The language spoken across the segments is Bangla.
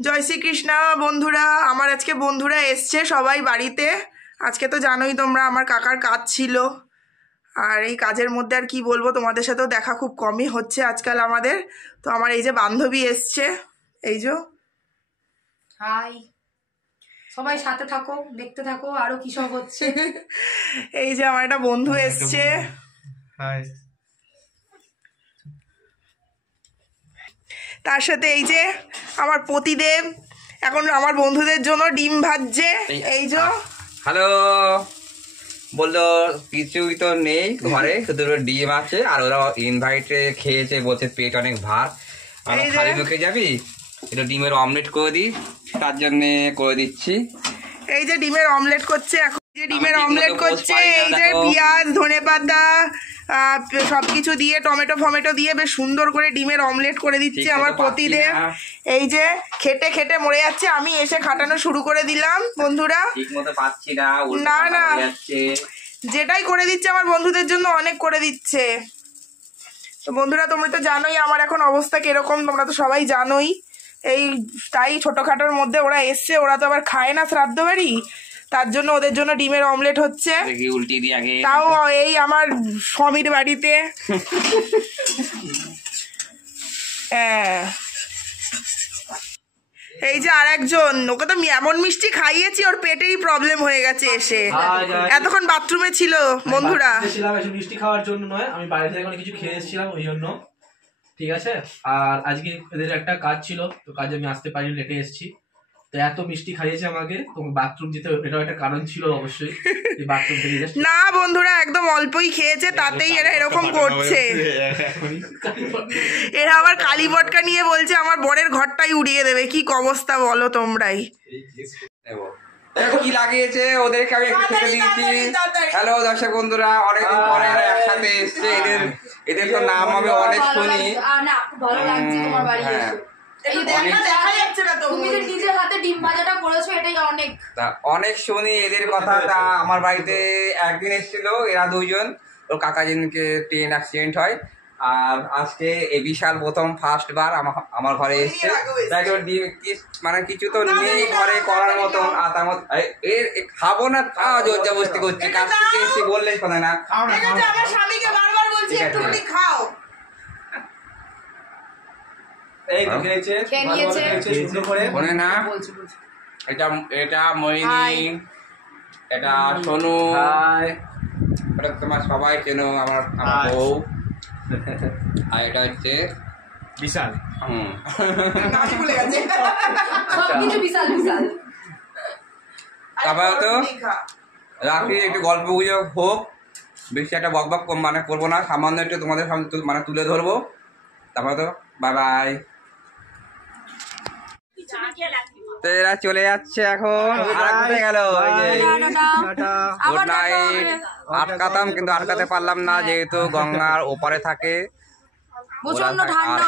জয় শ্রীকৃষ্ণ বন্ধুরা। আমার আজকে বন্ধুরা এসছে সবাই বাড়িতে। আজকে তো জানোই তোমরা আমার কাকার কাজ ছিল, আর এই কাজের মধ্যে আর কি বলবো, তোমাদের সাথেও দেখা খুব কমই হচ্ছে আজকাল আমাদের। তো আমার এই যে বান্ধবী এসছে, এই যে হাই, সবাই সাথে থাকো, দেখতে থাকো আরো কি সব হচ্ছে। এই যে আমার একটা বন্ধু এসছে। হাই। তার সাথে এই যে আমার পতিদেব এখন আমার বন্ধুদের জন্য ডিম ভাজছে। এই যে হ্যালো, বললো কিছুই তো নেই ঘরে, শুধু ডিম আছে আর ওরা ইনভাইটে খেয়েছে, বলছে পেট অনেক ভাত। আমরা খালি মুখে যাবি, এটা ডিমের অমলেট করে দিই, তার জন্য করে দিচ্ছি। এই যে ডিমের অমলেট করছে, এখন যে ডিমের অমলেট করছে, এই যে পেঁয়াজ ধনেপাতা সবকিছু দিয়ে টমেটো ফমেটো দিয়ে বেশ সুন্দর করে ডিমের অমলেট করে দিচ্ছে আমার পতিদেব। এই যে খেটে খেটে মরে যাচ্ছে, আমি এসে খাটানো শুরু করে দিলাম বন্ধুরা। ঠিকমতো পাচ্ছি না, না না, যেটাই করে দিচ্ছে আমার বন্ধুদের জন্য অনেক করে দিচ্ছে। তো বন্ধুরা তোমরা তো জানোই আমার এখন অবস্থা কিরকম, তোমরা তো সবাই জানোই। এই তাই ছোটখাটোর মধ্যে ওরা এসছে, ওরা তো আবার খায় না শ্রাদ্ধ বাড়ি, তার জন্য ওদের জন্য ডিমের অমলেট হচ্ছে। তাও এই আমার স্বামীর বাড়িতে। হ্যাঁ, এই যে আর একজন, ওকে তো এমন মিষ্টি খাইয়েছি ওর পেটেই প্রবলেম হয়ে গেছে এসে, এতক্ষণ বাথরুমে ছিল বন্ধুরা। মিষ্টি খাওয়ার জন্য নয়, আমি বাইরে থেকে কিছু খেয়ে এসেছিলাম ওই জন্য, ঠিক আছে। আর আজকে এদের একটা কাজ ছিল, তো কাজে আমি আসতে পারিনি, লেটে এসেছি। তো এত মিষ্টি খাইয়েছে আমাকে, তো বাথরুম যেতে এটাও একটা কারণ ছিল অবশ্যই। বাথরুম থেকে না বন্ধুরা, একদম অল্পই খেয়েছে, তাতেই এরা এরকম করছে। এরা আবার কালী বটকা নিয়ে বলছে আমার বরের ঘরটাই উড়িয়ে দেবে। কি অবস্থা বলো তোমরাই। কি লাগিয়েছে ওদেরকে আমি একটু খেতে দিয়েছি। হ্যালো দর্শক বন্ধুরা, অনেকদিন পরে এরা একসাথে এসছে। এদের তো নাম আমি অনেক শুনি, অনেক শুনি এদের কথা। তা আমার বাড়িতে একদিন এসেছিল এরা দুইজন, ওর কাকা জিনকে ট্রেন অ্যাক্সিডেন্ট হয়, আর আজকে এই বিশাল প্রথম ফার্স্ট বার আমার ঘরে এসছে। মানে কিছু তো নেই ঘরে করার মতন, এর খাবো না, খাওয়া জোর জবরদস্তি করছে। কাছ থেকে এসে বললেই শোনে না। এটা মইনি, এটা সোনু, এটা তোমার সবাই চেনো, আমার বউ। আর এটা হচ্ছে বিশাল। তারপরে তো রাখি, একটু গল্প গুজব হোক, বেশি একটা বক বক মানে করবো না, সামান্য একটু তোমাদের সামনে মানে তুলে ধরবো। তারপরে তো বাই বাই। তো এরা চলে যাচ্ছে এখন। আর কোথায় গেল? Good night. আটকাতাম কিন্তু আটকাতে পারলাম না, যেহেতু গঙ্গার ওপারে থাকে,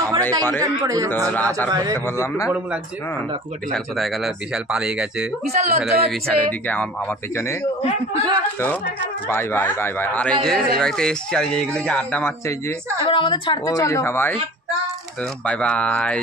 আমরা এপারে, তো রাত আর করতে পারলাম না। বিশাল কোথায় গেল? বিশাল পালিয়ে গেছে, বিশালের দিকে আমার পেছনে। তো বাই বাই বাই বাই। আর এই যে এই বাড়িতে এসছি, আর এইগুলো যে আড্ডা মারছে, এই যে ওই যে সবাই, তো বাই বাই।